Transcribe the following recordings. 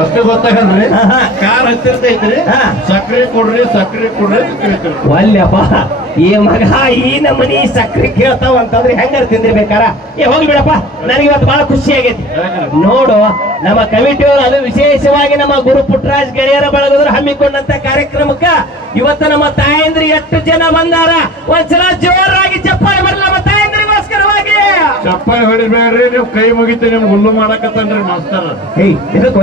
ಅಷ್ಟು ಗೊತ್ತಾಗಲ್ರಿ ಕಾರ್ ಹತ್ತಿರ್ತೈತ್ರಿ ಸಕ್ರೆ ಕೊಡ್ರಿ ಅಲ್ಲಪ್ಪ ಈ ಮಗ ಈ ನಮ್ಮನಿ ಸಕ್ರೆ ಕೇಳ್ತಾವ ಅಂತಂದ್ರೆ ಹೆಂಗಾರ ತಿಂದಿರ್ಬೇಕಾರ ಹೋಗಿ ಬಿಡಪ್ಪ ನನಗೆ ಇವತ್ತು ಬಹಳ ಖುಷಿ ಆಗೈತಿ ನೋಡು ನಮ್ಮ ಕಮಿಟಿಯವರು ಅದು ವಿಶೇಷವಾಗಿ ನಮ್ಮ ಗುರು ಪುಟ್ಟರಾಜ್ ಗೆಳೆಯರ ಬಳಗದ್ರು ಹಮ್ಮಿಕೊಂಡಂತ ಕಾರ್ಯಕ್ರಮಕ್ಕ ಇವತ್ತು ನಮ್ಮ ತಾಯಂದ್ರಿ ಎಷ್ಟು ಜನ ಬಂದಾರ ಒಂದ್ಸಲ ಜೋರಾಗಿ ಚಪ್ಪಾಳೆ ಬರಲ್ಲ ನಮ್ಮ ತಾಯಂದ್ರಿಗೋಸ್ಕರವಾಗಿ ಚಪ್ಪಾಳೆ ಹೊಡಿಬೇಡ್ರಿ ನೀವು ಕೈ ಮುಗಿತು ನಿಮ್ಗೆ ಹುಲ್ಲು ಮಾಡಕತ್ತನ್ರಿ ಮಾಸ್ತರ್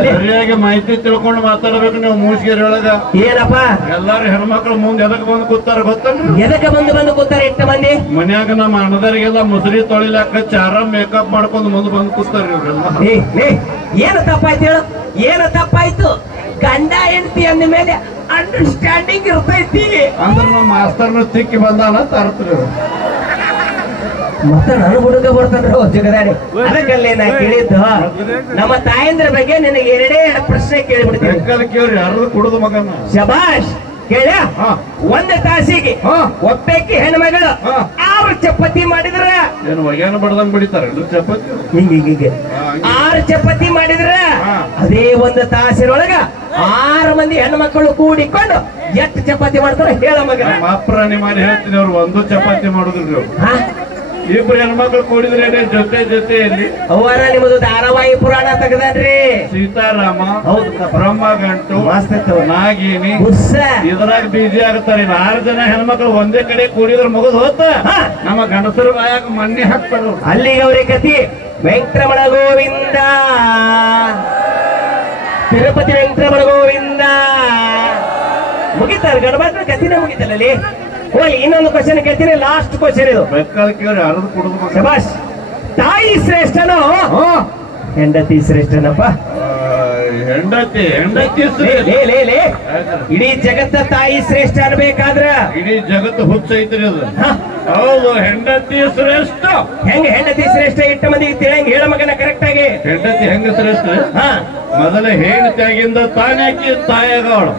ಸರಿಯಾಗಿ ಮಾಹಿತಿ ತಿಳ್ಕೊಂಡು ಮಾತಾಡ್ಬೇಕು ನೀವು ಮೂಸಿಗೆರೆ ಒಳಗ ಏನಪ್ಪ ಎಲ್ಲಾರು ಹೆಣ್ಮಕ್ಳು ಮುಂದೆ ಎದಕ್ ಬಂದು ಕೂತಾರ ಗೊತ್ತನ್ರಿ ಎದಕ್ಕೆ ಬಂದು ಕೂತಾರ ಎಷ್ಟು ಮಂದಿ ಮನ್ಯಾಗ ನಮ್ಮ ಅಣ್ಣದರಿಗೆಲ್ಲ ಮುಸುರಿ ತೊಳಿಲಾಕ ಚಾರ ಮೇಕಪ್ ಮಾಡ್ಕೊಂಡು ಮುಂದೆ ಬಂದು ಕೂತಾರ ಇವ್ರೆಲ್ಲ ಏನು ತಪ್ಪಾಯ್ತು ಹೇಳು ಏನು ತಪ್ಪಾಯ್ತು ಗಂಡ ಹೆಂಡತಿ ಅಂದ ಮೇಲೆ ಅಂಡರ್ಸ್ಟ್ಯಾಂಡಿಂಗ್ ಇರ್ತೈತಿ ಅಂದ್ರೆ ನಮ್ಮ ಮಾಸ್ತರ್ನ ತಿಕ್ಕಿ ಬಂದಾನ ತರ್ತೀರಿ ಮತ್ತೆ ನಾನು ಹುಡುಗ ಬರ್ತಾನ್ರಿ ಜಗದಾಡಿ ಅದಕ್ಕಲ್ಲೇ ನಾ ಕೇಳಿದ್ದು ನಮ್ಮ ತಾಯಂದ್ರ ಬಗ್ಗೆ ನಿನಗೆ ಎರಡೇ ಪ್ರಶ್ನೆ ಕೇಳಿಬಿಡ್ತೀನಿ ಕೇಳ್ರಿ ಯಾರು ಕುಡುದು ಮಗನ ಶಬಾಷ್ ಕೇಳ ಒಂದ್ ತಾಸಿಗೆ ಒಪ್ಪೆಕಿ ಹೆಣ್ಮಗಳು 6 ಚಪಾತಿ ಮಾಡಿದ್ರ ಏನು ಒಗ್ಯಾನ ಬಡ್ದಂಗ್ ಬಿಡಿತಾರ ಚಪಾತಿ ಹಿಂಗೆ 6 ಚಪಾತಿ ಮಾಡಿದ್ರ ಅದೇ ಒಂದು ತಾಸಿನೊಳಗ 6 ಮಂದಿ ಹೆಣ್ಮಕ್ಳು ಕೂಡಿಕೊಂಡು ಎಷ್ಟು ಚಪಾತಿ ಮಾಡ್ತಾರ ಹೇಳ ಮಗ ಮಾಪ್ರಾಣಿ ಮಾಡಿ ಹೇಳ್ತೀನಿ ಅವ್ರು ಒಂದು ಚಪಾತಿ ಮಾಡುದಿಲ್ರಿ ಇಬ್ರು ಹೆಣ್ಮಕ್ಳು ಕೂಡಿದ್ರೆ ಜೊತೆಯಲ್ಲಿ ಅವರ ನಿಮ್ಮದು ಧಾರಾವಾಹಿ ಪುರಾಣ ತೆಗದನ್ರಿ ಸೀತಾರಾಮ ಹೌದು ಬ್ರಹ್ಮಗಂಟು ನಾಗಿನಿ ಇದ್ರಾಗ ಬಿಜಿ ಆಗ್ತಾರೆ 6 ಜನ ಹೆಣ್ಮಕ್ಳು ಒಂದೇ ಕಡೆ ಕೂಡಿದ್ರ ಮುಗಿದ್ ಹೋತ ನಮ್ಮ ಗಂಡಸರು ಬಾಯಾಗ ಮಣ್ಣೆ ಹಾಕ್ತಾರ ಅಲ್ಲಿಗೆ ಅವ್ರಿಗೆ ಕತಿ ವೆಂಕಟರಮಣ ಗೋವಿಂದ ತಿರುಪತಿ ವೆಂಕಟರಮಣ ಗೋವಿಂದ ಮುಗಿತಾರೆ ಗಣಪತಿ ಕತಿನೇ ಮುಗಿತಲ್ಲಿ ಹೋಗಿ ಇನ್ನೊಂದು ಕ್ವಶನ್ ಕೇಳ್ತೀನಿ ಲಾಸ್ಟ್ ಕ್ವಶನ್ ಇದು ಶಬಾಷ್ ತಾಯಿ ಶ್ರೇಷ್ಠನೋ ಹೆಂಡತಿ ಶ್ರೇಷ್ಠನಪ್ಪ ಹೆಂಡತಿ ಇಡೀ ಜಗತ್ತ ತಾಯಿ ಶ್ರೇಷ್ಠ ಅನ್ಬೇಕಾದ್ರ ಇಡೀ ಜಗತ್ತು ಹುಚ್ಚೈತ್ರಿ ಅದು ಹೌದು ಹೆಂಡತಿ ಶ್ರೇಷ್ಠ ಹೆಂಗ ಹೆಂಡತಿ ಶ್ರೇಷ್ಠ ಇಟ್ಟ ಮಂದಿಗೆ ತಿಳಿಯಂಗ ಹೇಳ ಮಗನ ಕರೆಕ್ಟ್ ಆಗಿ ಹೆಂಡತಿ ಹೆಂಗ ಶ್ರೇಷ್ಠ ಮೊದಲ ಹೆಂಡತಿಯಾಗಿಂದ ತಾನಾಕಿ ತಾಯಾಗವಳು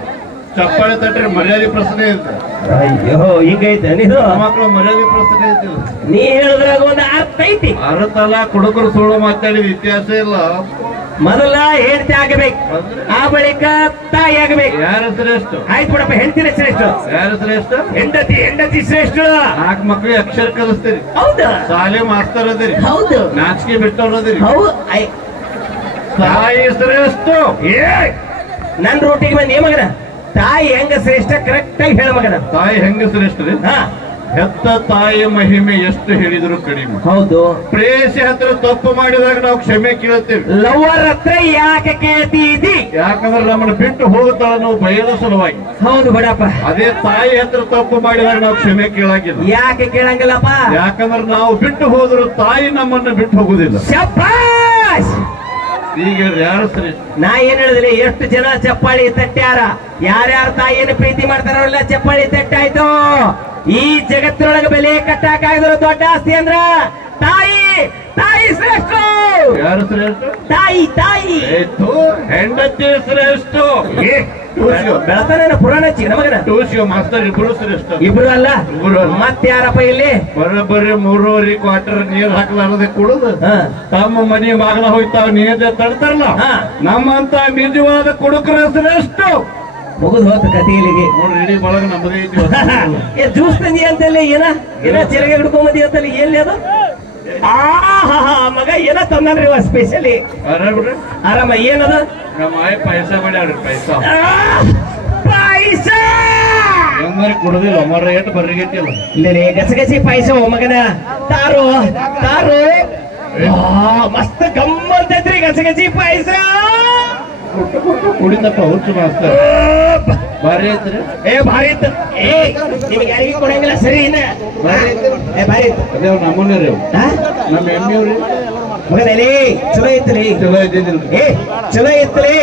ಚಪ್ಪಾಳೆ ತಟ್ರಿ ಮರ್ಯಾದೆ ಪ್ರಶ್ನೆ ಐತೆ ಅಯ್ಯೋ ಹಿಂಗೈತೆ ನೀನು ಮಕ್ಕಳು ಮರ್ಯಾದೆ ಪ್ರಶ್ನೆ ಐತಿ ನೀ ಹೇಳಿದ್ರಾಗ ಒಂದು ಅರ್ಥ ಐತಿ ಅರ್ಥಲ್ಲ ಕುಡುಕರು ಸುಳ್ಳು ಮಾತಾಡಿದ ಇತಿಹಾಸ ಇಲ್ಲ ಮೊದಲ ಹೆಂಡತಿ ಆಗಬೇಕು ಆ ಬಳಿಕ ತಾಯಿ ಆಗಬೇಕು ಯಾರು ಶ್ರೇಷ್ಠ ಆಯ್ತು ಬಿಡಪ್ಪ ಹೆಂಡತಿನ ಶ್ರೇಷ್ಠ ಯಾರು ಶ್ರೇಷ್ಠ ಹೆಂಡತಿ ಶ್ರೇಷ್ಠ 4 ಮಕ್ಳಿಗೆ ಅಕ್ಷರ ಕಲಿಸ್ತೀರಿ ಹೌದಾ ಶಾಲೆ ಮಾಸ್ತರ್ ಅದಿರಿ ಹೌದು ನಾಚಿಕೆ ಬಿಟ್ಟವ್ರು ಅದಿರಿ ಹೌದು ತಾಯಿ ಶ್ರೇಷ್ಠ ನನ್ ರೋಟಿಗೆ ಬಂದ್ ಮಗನ ತಾಯಿ ಹೆಂಗ ಶ್ರೇಷ್ಠ ಕರೆಕ್ಟ್ ಆಗಿ ಹೇಳ ಮಗನ ತಾಯಿ ಹೆಂಗ ಶ್ರೇಷ್ಠ ರೀ ಹೆತ್ತ ತಾಯಿಯ ಮಹಿಮೆ ಎಷ್ಟು ಹೇಳಿದ್ರು ಕಡಿಮೆ ಹೌದು ಪ್ರೇಯಸಿ ಹತ್ರ ತಪ್ಪು ಮಾಡಿದಾಗ ನಾವು ಕ್ಷಮೆ ಕೇಳ್ತೇವೆ ಲವರ್ ಹತ್ರ ಯಾಕೆ ಕೇಳ್ತಿದ್ದಿ ಯಾಕಂದ್ರೆ ನಮ್ಮನ್ನ ಬಿಟ್ಟು ಹೋಗುತ್ತಾಳ ನಾವು ಭಯದ ಸಲುವಾಗಿ ಹೌದು ಬಡಪ್ಪ ಅದೇ ತಾಯಿ ಹತ್ರ ತಪ್ಪು ಮಾಡಿದಾಗ ನಾವು ಕ್ಷಮೆ ಕೇಳಾಗಿಲ್ಲ ಯಾಕೆ ಕೇಳಂಗಿಲ್ಲಪ್ಪ ಯಾಕಂದ್ರೆ ನಾವು ಬಿಟ್ಟು ಹೋದ್ರು ತಾಯಿ ನಮ್ಮನ್ನ ಬಿಟ್ಟು ಹೋಗುದಿಲ್ಲ ಶಬ್ಬಾಷ್ ಈಗ ಯಾರು ನಾ ಏನ್ ಹೇಳಿದ್ರೆ ಎಷ್ಟು ಜನ ಚಪ್ಪಾಳಿ ತಟ್ಟ್ಯಾರ ಯಾರ್ಯಾರ ತಾಯಿಯನ್ನು ಪ್ರೀತಿ ಮಾಡ್ತಾರಲ್ಲ ಚಪ್ಪಾಳಿ ತಟ್ಟಾಯ್ತು ಈ ಜಗತ್ತಿನೊಳಗೆ ಬೆಲೆ ಕಟ್ಟಾಕಾಗಿದ್ರು ದೊಡ್ಡ ಆಸ್ತಿ ಅಂದ್ರ ತಾಯಿ ಶ್ರೇಷ್ಠ ಯಾರು ಶ್ರೇಷ್ಠ ತಾಯಿ ಹೆಂಡತಿ ಶ್ರೇಷ್ಠ ಬೆಳತಾನ ಪುರಾಣ ನಮಗನ ಮಾಸ್ತರ್ ಇಬ್ರು ಶ್ರೇಷ್ಠ ಇಬ್ರು ಅಲ್ಲ ಮತ್ತೆ ಯಾರಪ್ಪ ಇಲ್ಲಿ ಬರೋಬ್ಬರಿ 3.5 ಕ್ವಾರ್ಟರ್ ನೀರ್ ಹಾಕಲಾರದೆ ಕುಡುದು ತಮ್ಮ ಮನೆ ಮಗನ ಹೋಯ್ತಾವ ನೀರ್ ತಡ್ತಾರಲ್ಲ ನಮ್ಮಂತ ನಿಜವಾದ ಕುಡುಕರ ಶ್ರೇಷ್ಠ ಮುಗಿದು ಹೋತ ಕಥೆಯಲ್ಲಿಗೆ ನೋಡ್ರಿ ಇಡೀ ಬಳಗ ನಮ್ಮದೇ ಐತಿ ಜ್ಯೂಸ್ ತಂದಿ ಅಂತಲ್ಲಿ ಏನ ಚಿರಗೆ ಹಿಡ್ಕೊಂಬದಿ ಅಂತಲ್ಲಿ ಎಲ್ಲಿ ಅದು ಮಗ ಏನ ತಂದ್ರಿ ಸ್ಪೆಷಲಿ ಆರಾಮ ಏನದ ನಮ್ಮ ಆಯ್ ಪಾಯಸ ಮಾಡ್ಯಾಡ್ರಿ ಪಾಯಸ ಕುಡುದಿಲ್ಲ ಮರ ಎಷ್ಟು ಬರ್ರಿಗೈತಿಲ್ಲ ಇಲ್ಲ ಗಸಗಸಿ ಪಾಯಸ ಮಗನ ತಾರು ಮಸ್ತ್ ಗಮ್ಮಂತೈತ್ರಿ ಗಸಗಸಿ ಪಾಯಸ ಕುಡಿತಪ್ಪ ಹುಚ್ಚು ಮಾಸ್ತರ್ ಭಾರಿ ಐತ್ರಿ ಭಾರಿ ಇತ್ತು ನಿಮ್ಗೆ ಯಾರಿಗೂ ಕೊಡಂಗಿಲ್ಲ ಸರಿ ಇನ್ನ ಭಾರಿ ಇತ್ತು ಅದೇ ನಮ್ಮನ್ನ ರೀ ನಮ್ಮ ಎಮ್ಮೆವ್ರಿ ಮಗನಲ್ಲಿ ಚಲೋ ಐತ್ರಿ ಚಲೋ ಇತ್ತಲಿ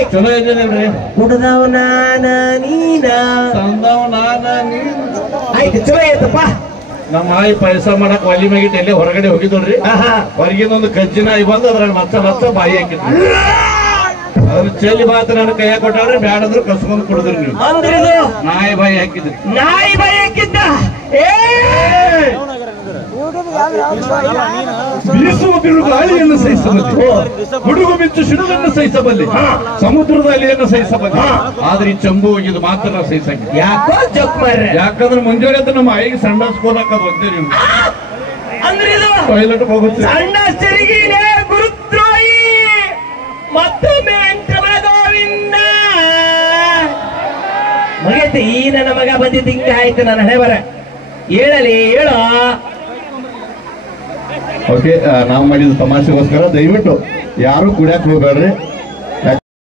ಕುಡ್ದವ್ ನಾನ ನೀನ ತಂದವ್ ನಾನ ನೀನ ಆಯ್ತು ಚಲೋ ಐತಪ್ಪ ನಮ್ಮ ಆಯಿ ಪಾಯಸ ಮಾಡಕ್ ಒಲಿ ಮ್ಯಾಗಿಟ್ಟು ಎಲ್ಲೇ ಹೊರಗಡೆ ಹೋಗಿದ್ರಿ ಹೊರಗಿನೊಂದು ಕಜ್ಜಿನ ಬಂದು ಅದ್ರಾಗ ಮತ್ತ ಬಾಯಿ ಹಾಕಿದ್ರಿ ಅವ್ರು ಚೆಲ್ಲಿ ಮಾತ್ರ ನನ್ನ ಕೈಯಾಗ ಕೊಟ್ಟಾದ್ರೆ ಬ್ಯಾಡಂದ್ರು ಕಸ್ಕೊಂಡು ಕುಡಿದ್ರಿ ನೀವು ನಾಯಿ ಬಾಯಿ ಹಾಕಿದ್ರಿ ನಾಯಿ ಬಾಯಿ ಹಾಕಿದ್ದ ಬೀಸುವ ಬಿರುಗಾಳಿಯನ್ನು ಸಹಿಸಬಲ್ಲೆ, ಗುಡುಗು ಮಿಂಚು ಸಿಡುಗನ್ನು ಸಹಿಸಬಲ್ಲೆ, ಸಮುದ್ರದ ಅಲೆಯನ್ನು ಸಹಿಸಬಲ್ಲೆ. ಆದ್ರೆ ಈ ಚಂಬು ಇದು ಮಾತ್ರ ಸಹಿಸಂಗಿಲ್ಲ. ಯಾಕೋ ಜೋಕ್ ಮಾರ್ರೆ? ಯಾಕಂದ್ರೆ ಮುಂಜಾನೆ ಅಂತ ನಮ್ಮ ಆಯಿಗೆ ಸಣ್ಣ ಸ್ಕೂಲ್ ಹಾಕೋದು ಒಂದೇ ನೀವು ಅಂದ್ರೆ ಇದು ಟಾಯ್ಲೆಟ್ ಹೋಗುತ್ತೆ. ಸಣ್ಣ ಚರಿಗಿನೇ ಗುರುದ್ರೋಹಿ ಮತ್ತೊಮ್ಮೆ ವೆಂಕಟ ಗೋವಿಂದ ಮುಗಿಯತ್ತೆ. ಈ ನನ್ನ ಮಗ ಬಂದಿದ್ದು ಹಿಂಗ ಆಯ್ತು. ನನ್ನ ಹಣೆ ಬರ ಹೇಳಲಿ ಹೇಳೋ. ಓಕೆ, ನಾವು ಮಾಡಿದ ತಮಾಷೆಗೋಸ್ಕರ ದಯವಿಟ್ಟು ಯಾರು ಕುಡಿಯಕ್ ಹೋಗ್ಬೇಡ್ರಿ.